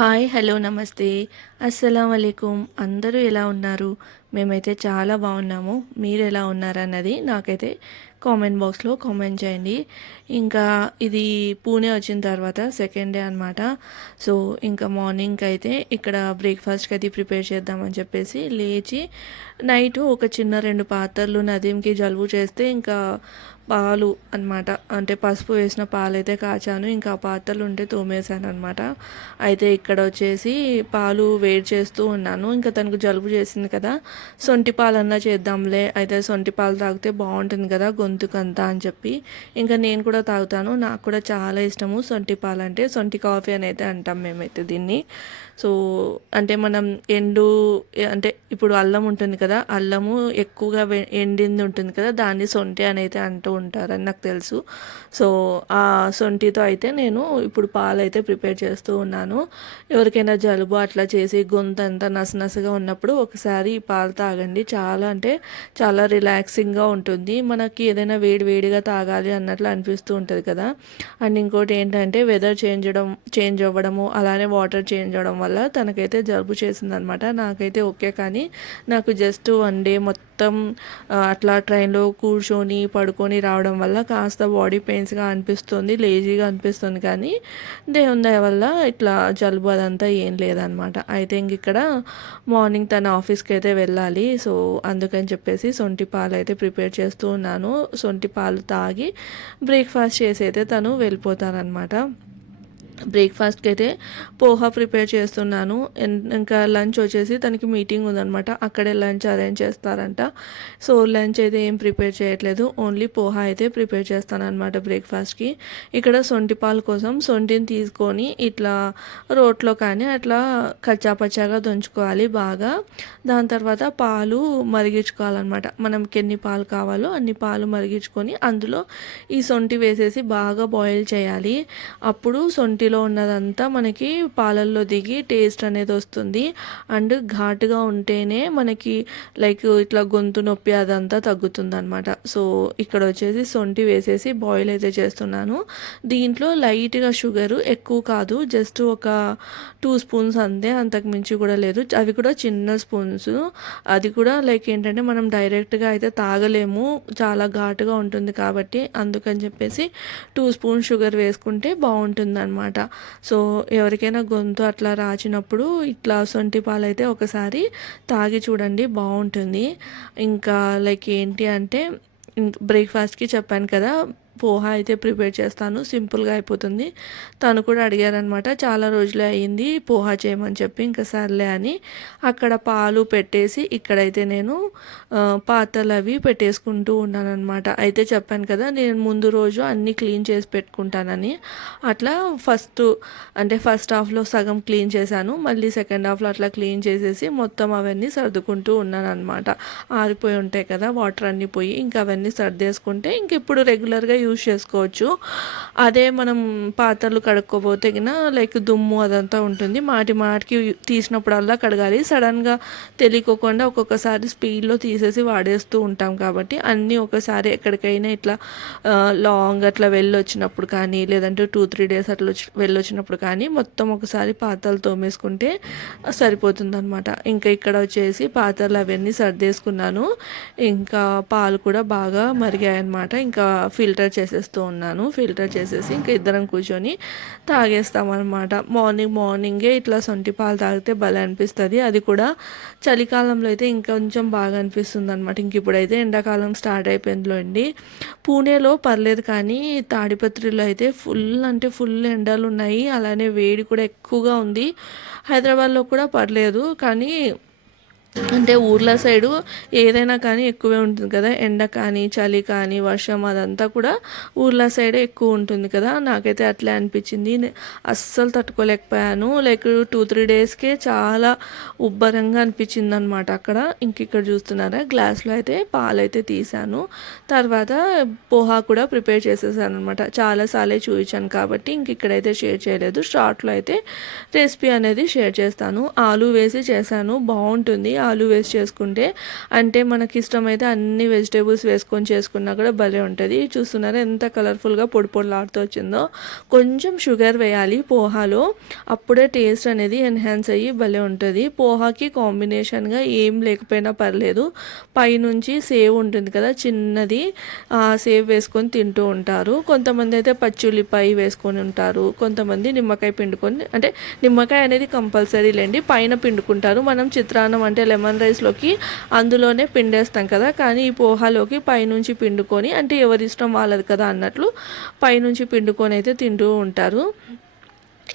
Hi, hello, నమస్తే, అస్సలం అలైకుం. అందరూ ఎలా ఉన్నారు? మేమైతే చాలా బాగున్నాము. మీరు ఎలా ఉన్నారన్నది నాకైతే కామెంట్ బాక్స్లో కామెంట్ చేయండి. ఇంకా ఇది పూణే వచ్చిన తర్వాత సెకండ్ డే అనమాట. సో ఇంకా మార్నింగ్కి అయితే ఇక్కడ బ్రేక్ఫాస్ట్కి అది ప్రిపేర్ చేద్దామని చెప్పేసి లేచి నైట్ ఒక చిన్న 2 పాత్రలు నదీంకి జలుబు చేస్తే ఇంకా పాలు అనమాట, అంటే పసుపు వేసిన పాలైతే కాచాను. ఇంకా పాత్రలు ఉంటే తోమేశాను అనమాట. అయితే ఇక్కడ వచ్చేసి పాలు వేడి చేస్తూ ఉన్నాను. ఇంకా తనకు జలుబు చేసింది కదా, సొంటి పాలన్నా చేద్దాంలే, అయితే సొంటి పాలు తాగితే బాగుంటుంది కదా గొంతుకంతా అని చెప్పి ఇంకా నేను కూడా తాగుతాను. నాకు కూడా చాలా ఇష్టము సొంటి పాలు, అంటే సొంటి కాఫీ అని అయితే అంటాం మేమైతే దీన్ని. సో అంటే మనం అంటే ఇప్పుడు అల్లం ఉంటుంది కదా, అల్లము ఎక్కువగా ఎండింది ఉంటుంది కదా, దాన్ని సొంటి అని అయితే అంటూ ఉంటారని నాకు తెలుసు. సో ఆ సొంటితో అయితే నేను ఇప్పుడు పాలు అయితే ప్రిపేర్ చేస్తూ ఉన్నాను. ఎవరికైనా జలుబు అట్లా చేసి గొంతు అంతా నసనసగా ఉన్నప్పుడు ఒకసారి ఈ పాలు తాగండి. చాలా అంటే చాలా రిలాక్సింగ్గా ఉంటుంది. మనకి ఏదైనా వేడిగా తాగాలి అన్నట్లు అనిపిస్తూ ఉంటుంది కదా. అండ్ ఇంకోటి ఏంటంటే వెదర్ చేంజ్ అవ్వడము, అలానే వాటర్ చేంజ్ అవ్వడం వల్ల తనకైతే జలుబు చేసిందనమాట. నాకైతే ఓకే, కానీ నాకు జస్ట్ 1 డే మొత్తం అట్లా ట్రైన్లో కూర్చొని పడుకొని రావడం వల్ల కాస్త బాడీ పెయిన్స్గా అనిపిస్తుంది, లేజీగా అనిపిస్తుంది. కానీ దేవుని దయ వల్ల ఇట్లా జలుబు అదంతా ఏం లేదనమాట. అయితే ఇంక ఇక్కడ మార్నింగ్ తన ఆఫీస్కి అయితే వెళ్ళాలి. సో అందుకని చెప్పేసి సొంటి పాలు అయితే ప్రిపేర్ చేస్తూ ఉన్నాను. సొంటి పాలు తాగి బ్రేక్ఫాస్ట్ చేసి అయితే తను వెళ్ళిపోతారనమాట. బ్రేక్ఫాస్ట్కి అయితే పోహా ప్రిపేర్ చేస్తున్నాను. ఇంకా లంచ్ వచ్చేసి తనకి మీటింగ్ ఉందనమాట, అక్కడే లంచ్ అరేంజ్ చేస్తారంట. సో లంచ్ అయితే ఏం ప్రిపేర్ చేయట్లేదు, ఓన్లీ పోహా అయితే ప్రిపేర్ చేస్తాను అనమాట బ్రేక్ఫాస్ట్కి. ఇక్కడ సొంటి పాలు కోసం సొంటిని తీసుకొని ఇట్లా రోట్లో కానీ అట్లా కచ్చాపచ్చాగా దంచుకోవాలి బాగా. దాని తర్వాత పాలు మరిగించుకోవాలన్నమాట. మనకి ఎన్ని పాలు కావాలో అన్ని పాలు మరిగించుకొని అందులో ఈ సొంటి వేసేసి బాగా బాయిల్ చేయాలి. అప్పుడు సొంటిలో ఉన్నదంతా మనకి పాలల్లో దిగి టేస్ట్ అనేది వస్తుంది. అండ్ ఘాటుగా ఉంటేనే మనకి లైక్ ఇట్లా గొంతు నొప్పి అదంతా తగ్గుతుంది అనమాట. సో ఇక్కడ వచ్చేసి సొంటి వేసేసి బాయిల్ అయితే చేస్తున్నాను. దీంట్లో లైట్గా షుగరు, ఎక్కువ కాదు, జస్ట్ ఒక 2 స్పూన్స్ అంతే, అంతకు మించి కూడా లేదు. అవి కూడా చిన్న స్పూన్స్. అది కూడా లైక్ ఏంటంటే మనం డైరెక్ట్గా అయితే తాగలేము, చాలా ఘాటుగా ఉంటుంది కాబట్టి అందుకని చెప్పేసి 2 స్పూన్స్ షుగర్ వేసుకుంటే బాగుంటుంది అనమాట. సో ఎవరికైనా గొంతు అట్లా రాచినప్పుడు ఇట్లా సొంటి పాలు అయితే ఒకసారి తాగి చూడండి, బాగుంటుంది. ఇంకా లైక్ ఏంటి అంటే బ్రేక్ఫాస్ట్కి చెప్పాను కదా, పోహా అయితే ప్రిపేర్ చేస్తాను, సింపుల్గా అయిపోతుంది. తను కూడా అడిగారనమాట, చాలా రోజులే అయ్యింది పోహా చేయమని చెప్పి, ఇంకా సర్లే అని అక్కడ పాలు పెట్టేసి ఇక్కడైతే నేను పాత్రలు అవి పెట్టేసుకుంటూ ఉన్నాను అనమాట. అయితే చెప్పాను కదా నేను ముందు రోజు అన్నీ క్లీన్ చేసి పెట్టుకుంటానని, అట్లా ఫస్ట్ హాఫ్లో సగం క్లీన్ చేశాను, మళ్ళీ సెకండ్ హాఫ్లో అట్లా క్లీన్ చేసేసి మొత్తం అవన్నీ సర్దుకుంటూ ఉన్నాను అనమాట. ఆరిపోయి ఉంటాయి కదా వాటర్ అన్నీ పోయి, ఇంకా అవన్నీ సర్దేసుకుంటే ఇంక ఇప్పుడు రెగ్యులర్గా యూజ్ చేసుకోవచ్చు. అదే మనం పాత్రలు కడుక్కోపోతే గిన లైక్ దుమ్ము అదంతా ఉంటుంది, మాటికి తీసినప్పుడల్లా కడగాలి. సడన్గా తెలియకోకుండా ఒక్కొక్కసారి స్పీడ్లో తీసేసి వాడేస్తూ ఉంటాం కాబట్టి అన్నీ ఒకసారి ఎక్కడికైనా ఇట్లా లాంగ్ అట్లా వెళ్ళొచ్చినప్పుడు కానీ, లేదంటే 2-3 డేస్ అట్లా వెళ్ళొచ్చినప్పుడు కానీ మొత్తం ఒకసారి పాత్రలు తోమేసుకుంటే సరిపోతుంది అనమాట. ఇంకా ఇక్కడ వచ్చేసి పాత్రలు అవన్నీ సర్దేసుకున్నాను. ఇంకా పాలు కూడా బాగా మరిగాయన్నమాట. ఇంకా ఫిల్టర్ చేసేస్తూ ఉన్నాను. ఫిల్టర్ చేసేసి ఇంకా ఇద్దరం కూర్చొని తాగేస్తామన్నమాట. మార్నింగే ఇట్లా సొంటి పాలు తాగితే భలే అనిపిస్తుంది. అది కూడా చలికాలంలో అయితే ఇంకొంచెం బాగా అనిపిస్తుంది అనమాట. ఇంక ఇప్పుడైతే ఎండాకాలం స్టార్ట్ అయిపోయిందిలేండి. పూణేలో పర్లేదు, కానీ తాడిపత్రిలో అయితే ఫుల్ ఎండలు ఉన్నాయి, అలానే వేడి కూడా ఎక్కువగా ఉంది. హైదరాబాద్లో కూడా పర్లేదు, కానీ అంటే ఊర్ల సైడు ఏదైనా కానీ ఎక్కువే ఉంటుంది కదా, ఎండ కానీ చలి కానీ వర్షం అదంతా కూడా ఊర్ల సైడే ఎక్కువ ఉంటుంది కదా. నాకైతే అట్లే అనిపించింది, అస్సలు తట్టుకోలేకపోయాను. లైక్ 2-3 డేస్కే చాలా ఉబ్బరంగా అనిపించింది అనమాట అక్కడ. ఇక్కడ చూస్తున్నారా గ్లాస్లో అయితే పాలైతే తీసాను. తర్వాత పోహా కూడా ప్రిపేర్ చేసేసాను అనమాట. చాలాసార్లే చూపించాను కాబట్టి ఇక్కడైతే షేర్ చేయలేదు. షార్ట్లో అయితే రెసిపీ అనేది షేర్ చేస్తాను. ఆలు వేసి చేశాను, బాగుంటుంది. ఆలు వేస్ట్ చేసుకుంటే. అంటే మనకి ఇష్టమైతే అన్ని వెజిటేబుల్స్ వేసుకొని చేసుకున్నా కూడా భలే ఉంటుంది. చూస్తున్నారా ఎంత కలర్ఫుల్గా పొడి పొడిలాడుతూ వచ్చిందో. కొంచెం షుగర్ వేయాలి పోహాలో, అప్పుడే టేస్ట్ అనేది ఎన్హాన్స్ అయ్యి భలే ఉంటుంది. పోహాకి కాంబినేషన్గా ఏం లేకపోయినా పర్లేదు, పైనుంచి సేవ్ ఉంటుంది కదా చిన్నది, సేవ్ వేసుకొని తింటూ ఉంటారు. కొంతమంది అయితే పచ్చుల్లిపాయ వేసుకొని ఉంటారు, కొంతమంది నిమ్మకాయ పిండుకొని, అంటే నిమ్మకాయ అనేది కంపల్సరీ లేండి, పైన పిండుకుంటారు. మనం చిత్రాన్నం అంటే లెమన్ రైస్లోకి అందులోనే పిండేస్తాం కదా, కానీ ఈ పోహాలోకి పైనుంచి పిండుకొని, అంటే ఎవరి ఇష్టం వాళ్ళది కదా అన్నట్లు పైనుంచి పిండుకొని అయితే తింటూ ఉంటారు.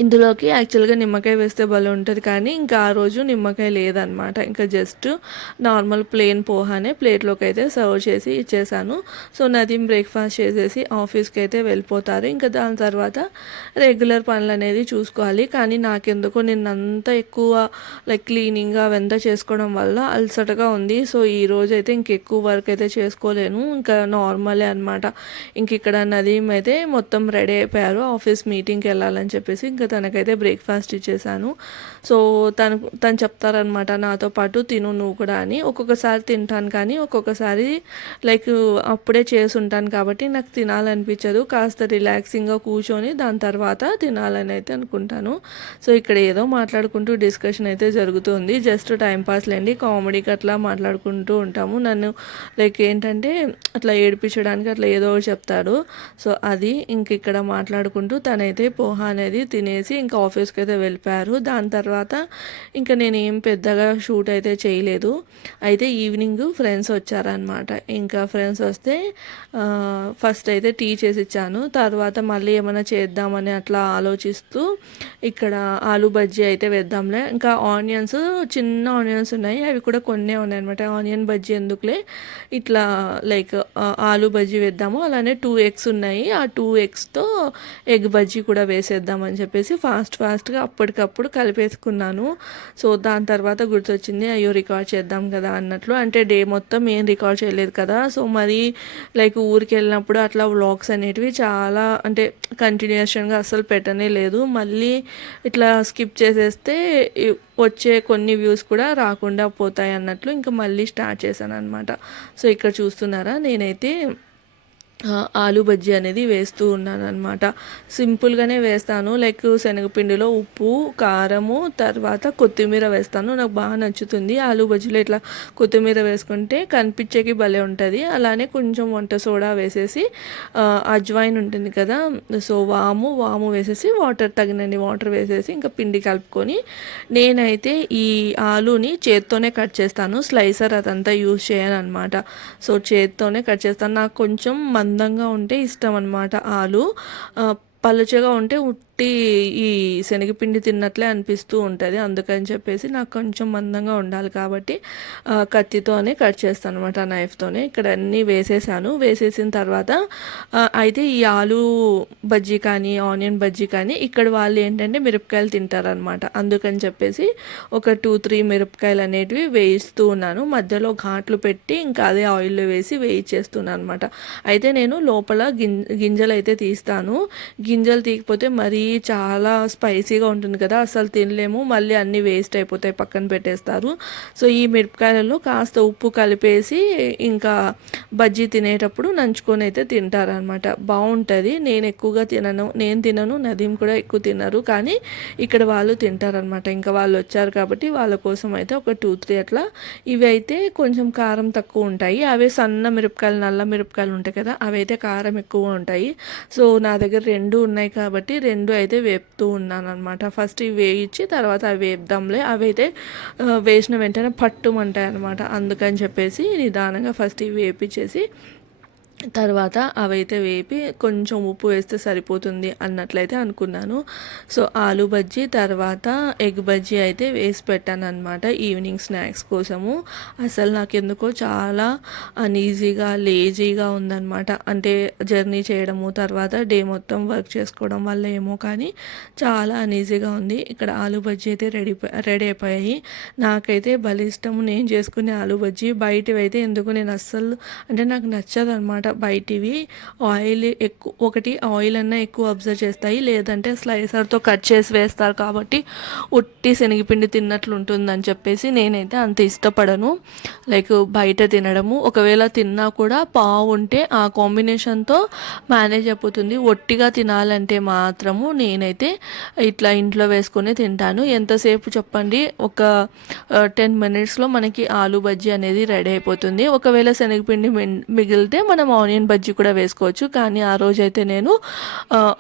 ఇందులోకి యాక్చువల్గా నిమ్మకాయ వేస్తే భలే ఉంటుంది, కానీ ఇంకా ఆ రోజు నిమ్మకాయ లేదనమాట. ఇంకా జస్ట్ నార్మల్ ప్లెయిన్ పోహానే ప్లేట్లోకి అయితే సర్వ్ చేసి ఇచ్చేసాను. సో నదీం బ్రేక్ఫాస్ట్ చేసేసి ఆఫీస్కి అయితే వెళ్ళిపోతారు. ఇంకా దాని తర్వాత రెగ్యులర్ పనులు అనేది చూసుకోవాలి. కానీ నాకెందుకో నిన్నంతా ఎక్కువ లైక్ క్లీనింగ్ అవంతా చేసుకోవడం వల్ల అలసటగా ఉంది. సో ఈరోజు అయితే ఇంకెక్కువ వర్క్ అయితే చేసుకోలేను, ఇంకా నార్మలే అనమాట. ఇంక ఇక్కడ నదీం అయితే మొత్తం రెడీ అయిపోయారు ఆఫీస్ మీటింగ్కి వెళ్ళాలని చెప్పేసి. ఇంకా తనకైతే బ్రేక్ఫాస్ట్ ఇచ్చేసాను. సో తను చెప్తారనమాట, నాతో పాటు తిను నువ్వు కూడా అని. ఒక్కొక్కసారి తింటాను, కానీ ఒక్కొక్కసారి లైక్ అప్పుడే చేసి ఉంటాను కాబట్టి నాకు తినాలనిపించదు, కాస్త రిలాక్సింగ్గా కూర్చొని దాని తర్వాత తినాలని అయితే అనుకుంటాను. సో ఇక్కడ ఏదో మాట్లాడుకుంటూ డిస్కషన్ అయితే జరుగుతుంది, జస్ట్ టైంపాస్ లేండి, కామెడీకి అట్లా మాట్లాడుకుంటూ ఉంటాము. నన్ను లైక్ ఏంటంటే అట్లా ఏడిపించడానికి అట్లా ఏదో చెప్తాడు. సో అది ఇంక ఇక్కడ మాట్లాడుకుంటూ తనైతే పోహా అనేది తినేసి ఇంకా ఆఫీస్కి అయితే వెళ్ళిపోయారు. దాని తర్వాత ఇంకా నేను ఏం పెద్దగా షూట్ అయితే చేయలేదు. అయితే ఈవినింగ్ ఫ్రెండ్స్ వచ్చారనమాట. ఇంకా ఫ్రెండ్స్ వస్తే ఫస్ట్ అయితే టీ చేసి ఇచ్చాను, తర్వాత మళ్ళీ ఏమైనా చేద్దామని అట్లా ఆలోచిస్తూ ఇక్కడ ఆలు బజ్జీ అయితే వేద్దాంలే, ఇంకా ఆనియన్స్ చిన్న ఆనియన్స్ ఉన్నాయి, అవి కూడా కొన్నే ఉన్నాయి అనమాట. ఆనియన్ బజ్జీ ఎందుకులే, ఇట్లా లైక్ ఆలు బజ్జీ వేద్దాము, అలానే 2 ఎగ్స్ ఉన్నాయి, ఆ 2 ఎగ్స్తో ఎగ్ బజ్జీ కూడా వేసేద్దామని చెప్పేసి ఫాస్ట్గా అప్పటికప్పుడు కలిపేసుకున్నాను. సో దాని తర్వాత గుర్తొచ్చింది, అయ్యో రికార్డ్ చేద్దాం కదా అన్నట్లు. అంటే డే మొత్తం ఏం రికార్డ్ చేయలేదు కదా, సో మరి లైక్ ఊరికి వెళ్ళినప్పుడు అట్లా వ్లాగ్స్ అనేటివి చాలా అంటే కంటిన్యూషన్గా అస్సలు పెట్టనే లేదు. మళ్ళీ ఇట్లా స్కిప్ చేసేస్తే వచ్చే కొన్ని వ్యూస్ కూడా రాకుండా పోతాయి అన్నట్లు ఇంకా మళ్ళీ స్టార్ట్ చేశాను అనమాట. సో ఇక్కడ చూస్తున్నారా, నేనైతే ఆలు బజ్జీ అనేది వేస్తూ ఉన్నాను అనమాట. సింపుల్గానే వేస్తాను, లైక్ శనగపిండిలో ఉప్పు కారము తర్వాత కొత్తిమీర వేస్తాను, నాకు బాగా నచ్చుతుంది. ఆలు బజ్జీలో ఇట్లా కొత్తిమీర వేసుకుంటే కనిపించేకి భలే ఉంటుంది. అలానే కొంచెం వంట సోడా వేసేసి అజ్వైన్ ఉంటుంది కదా, సో వాము వేసేసి తగినన్ని వాటర్ వేసేసి ఇంకా పిండి కలుపుకొని, నేనైతే ఈ ఆలుని చేత్తోనే కట్ చేస్తాను, స్లైసర్ అదంతా యూజ్ చేయను అనమాట. సో చేత్తోనే కట్ చేస్తాను, నాకు కొంచెం మందంగా ఉంటే ఇష్టం అనమాట ఆలు. పలుచగా ఉంటే ఉట్టి ఈ శనగపిండి తిన్నట్లే అనిపిస్తూ ఉంటుంది, అందుకని చెప్పేసి నాకు కొంచెం మందంగా ఉండాలి కాబట్టి కత్తితోనే కట్ చేస్తాను అనమాట, నైఫ్తోనే. ఇక్కడ అన్నీ వేసేసిన తర్వాత అయితే ఈ ఆలు బజ్జీ కానీ ఆనియన్ బజ్జీ కానీ ఇక్కడ వాళ్ళు ఏంటంటే మిరపకాయలు తింటారనమాట, అందుకని చెప్పేసి ఒక 2-3 మిరపకాయలు అనేటివి వేయిస్తూ ఉన్నాను, మధ్యలో ఘాట్లు పెట్టి ఇంకా అదే ఆయిల్లో వేసి వేయించేస్తున్నాను అనమాట. అయితే నేను లోపల గింజలు అయితే తీస్తాను, గింజలు తీయకపోతే మరీ చాలా స్పైసీగా ఉంటుంది కదా, అసలు తినలేము, మళ్ళీ అన్నీ వేస్ట్ అయిపోతాయి, పక్కన పెట్టేస్తారు. సో ఈ మిరపకాయలలో కాస్త ఉప్పు కలిపేసి ఇంకా బజ్జీ తినేటప్పుడు నంచుకొని అయితే తింటారనమాట, బాగుంటుంది. నేను తినను, నదీం కూడా ఎక్కువ తినరు, కానీ ఇక్కడ వాళ్ళు తింటారనమాట. ఇంకా వాళ్ళు వచ్చారు కాబట్టి వాళ్ళ కోసం అయితే ఒక 2-3 అట్లా. ఇవి అయితే కొంచెం కారం తక్కువ ఉంటాయి, అవే సన్న మిరపకాయలు నల్ల మిరపకాయలు ఉంటాయి కదా, అవి అయితే కారం ఎక్కువ ఉంటాయి. సో నా దగ్గర 2 ఉన్నాయి కాబట్టి 2 అయితే వేపుతూ ఉన్నాను అనమాట. ఫస్ట్ ఇవి వేయించి తర్వాత అవి వేపుదాంలే, అవి అయితే వేసిన వెంటనే పట్టుమంటాయి అనమాట, అందుకని చెప్పేసి నిదానంగా ఫస్ట్ ఇవి వేపించేసి తర్వాత అవైతే వేపి కొంచెం ఉప్పు వేస్తే సరిపోతుంది అన్నట్లయితే అనుకున్నాను. సో ఆలు బజ్జీ తర్వాత ఎగ్ బజ్జీ అయితే వేసి పెట్టాను అనమాట ఈవినింగ్ స్నాక్స్ కోసము. అసలు నాకెందుకో చాలా అన్ఈజీగా లేజీగా ఉందన్నమాట, అంటే జర్నీ చేయడము తర్వాత డే మొత్తం వర్క్ చేసుకోవడం వల్ల ఏమో కానీ చాలా అన్ఈజీగా ఉంది. ఇక్కడ ఆలు బజ్జీ అయితే రెడీ అయిపోయాయి. నాకైతే భలే ఇష్టము నేను చేసుకునే ఆలు బజ్జీ, బయటవి అయితే ఎందుకు నేను అస్సలు అంటే నాకు నచ్చదు అనమాట అనమాట బయటివి. ఆయిల్ ఎక్కువ, ఒకటి ఆయిల్ అన్నా ఎక్కువ అబ్జర్వ్ చేస్తాయి, లేదంటే స్లైసర్తో కట్ చేసి వేస్తారు కాబట్టి ఉట్టి శనగపిండి తిన్నట్లు ఉంటుందని చెప్పేసి నేనైతే అంత ఇష్టపడను లైక్ బయట తినడము. ఒకవేళ తిన్నా కూడా పావు ఉంటే ఆ కాంబినేషన్తో మేనేజ్ అయిపోతుంది. ఒట్టిగా తినాలంటే మాత్రము నేనైతే ఇట్లా ఇంట్లో వేసుకొని తింటాను. ఎంతసేపు చెప్పండి, ఒక 10 మినిట్స్లో మనకి ఆలు బజ్జీ అనేది రెడీ అయిపోతుంది. ఒకవేళ శనగపిండి మిగిలితే మనం ఆనియన్ బజ్జీ కూడా వేసుకోవచ్చు, కానీ ఆ రోజైతే నేను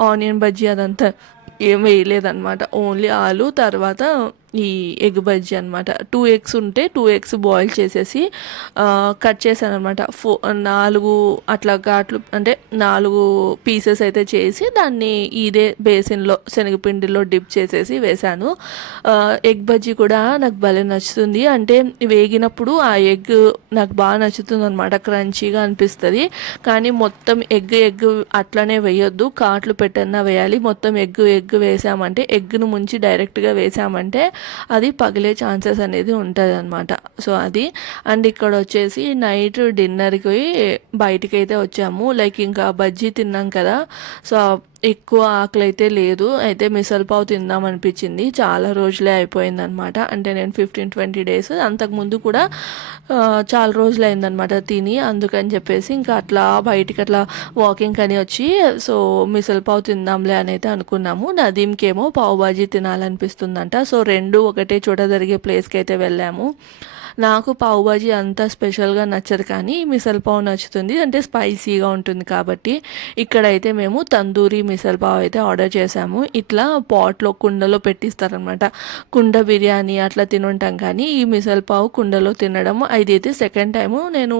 ఆనియన్ బజ్జీ అదంతా ఏం వేయలేదన్నమాట. ఓన్లీ ఆలు, తర్వాత ఈ ఎగ్ బజ్జీ అనమాట. 2 ఎగ్స్ ఉంటే 2 ఎగ్స్ బాయిల్ చేసేసి కట్ చేశాను అనమాట. 4 అట్లా ఘాట్లు, అంటే 4 పీసెస్ అయితే చేసి దాన్ని ఇదే బేసిన్లో శనగపిండిలో డిప్ చేసేసి వేశాను. ఎగ్ బజ్జీ కూడా నాకు భలే నచ్చుతుంది. అంటే వేగినప్పుడు ఆ ఎగ్ నాకు బాగా నచ్చుతుంది అనమాట, క్రంచీగా అనిపిస్తుంది. కానీ మొత్తం ఎగ్ అట్లనే వేయొద్దు, కాట్లు పెట్టన్నా వేయాలి. మొత్తం ఎగ్ వేసామంటే, ఎగ్ను ముంచి డైరెక్ట్గా వేసామంటే అది పగిలే ఛాన్సెస్ అనేది ఉంటుంది అనమాట. సో అది. అండ్ ఇక్కడ వచ్చేసి నైట్ డిన్నర్కి బయటికి అయితే వచ్చాము. లైక్ ఇంకా బజ్జీ తిన్నాం కదా, సో ఎక్కువ ఆకలి అయితే లేదు. అయితే మిసల్ పావ్ తిందాం అనిపించింది. చాలా రోజులే అయిపోయిందనమాట. అంటే నేను 15-20 డేస్ అంతకుముందు కూడా చాలా రోజులు అయిందనమాట తిని. అందుకని చెప్పేసి ఇంకా అట్లా బయటికి అట్లా వాకింగ్ అని వచ్చి, సో మిసల్ పావ్ తిందాంలే అని అయితే అనుకున్నాము. నదీమ్కేమో పావ్ బాజీ తినాలనిపిస్తుందంట. సో రెండు ఒకటే చోట జరిగే ప్లేస్కి అయితే వెళ్ళాము. నాకు పావు బాజీ అంత స్పెషల్గా నచ్చదు, కానీ మిసల్ పావ్ నచ్చుతుంది, అంటే స్పైసీగా ఉంటుంది కాబట్టి. ఇక్కడైతే మేము తందూరి మిసల్ పావ్ అయితే ఆర్డర్ చేసాము. ఇట్లా పాట్లో కుండలో పెట్టిస్తారనమాట. కుండ బిర్యానీ అట్లా తినుంటాం, కానీ ఈ మిసల్ పావ్ కుండలో తినడం ఇదైతే సెకండ్ టైము. నేను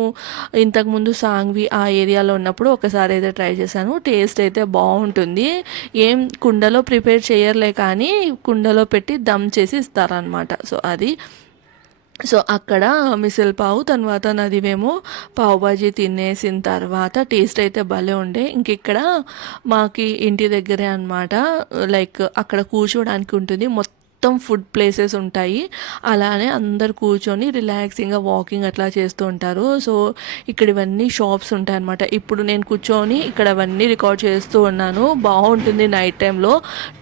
ఇంతకుముందు సాంగ్వి ఆ ఏరియాలో ఉన్నప్పుడు ఒకసారి అయితే ట్రై చేశాను. టేస్ట్ అయితే బాగుంటుంది. ఏం కుండలో ప్రిపేర్ చేయర్లే, కానీ కుండలో పెట్టి దమ్ చేసి ఇస్తారనమాట. సో అది. సో అక్కడ మిసల్ పావు తర్వాత నదివేమో పావు బాజీ తినేసిన తర్వాత టేస్ట్ అయితే భలే ఉండే. ఇంక ఇక్కడ మాకి ఇంటి దగ్గరే అనమాట, లైక్ అక్కడ కూర్చోడానికి ఉంటుంది, మొత్తం ఫుడ్ ప్లేసెస్ ఉంటాయి. అలానే అందరు కూర్చొని రిలాక్సింగ్గా వాకింగ్ అట్లా చేస్తూ ఉంటారు. సో ఇక్కడ ఇవన్నీ షాప్స్ ఉంటాయి అనమాట. ఇప్పుడు నేను కూర్చొని ఇక్కడ అవన్నీ రికార్డ్ చేస్తూ ఉన్నాను. బాగుంటుంది నైట్ టైంలో.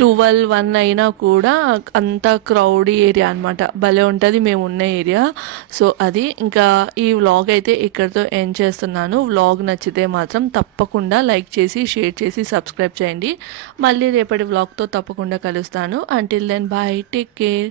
12-1 అయినా కూడా అంత క్రౌడీ ఏరియా అనమాట, భలే ఉంటుంది మేము ఉన్న ఏరియా. సో అది. ఇంకా ఈ వ్లాగ్ అయితే ఇక్కడితో ఎండ్ చేస్తున్నాను. వ్లాగ్ నచ్చితే మాత్రం తప్పకుండా లైక్ చేసి, షేర్ చేసి, సబ్స్క్రైబ్ చేయండి. మళ్ళీ రేపటి వ్లాగ్తో తప్పకుండా కలుస్తాను. Until then bye, take care.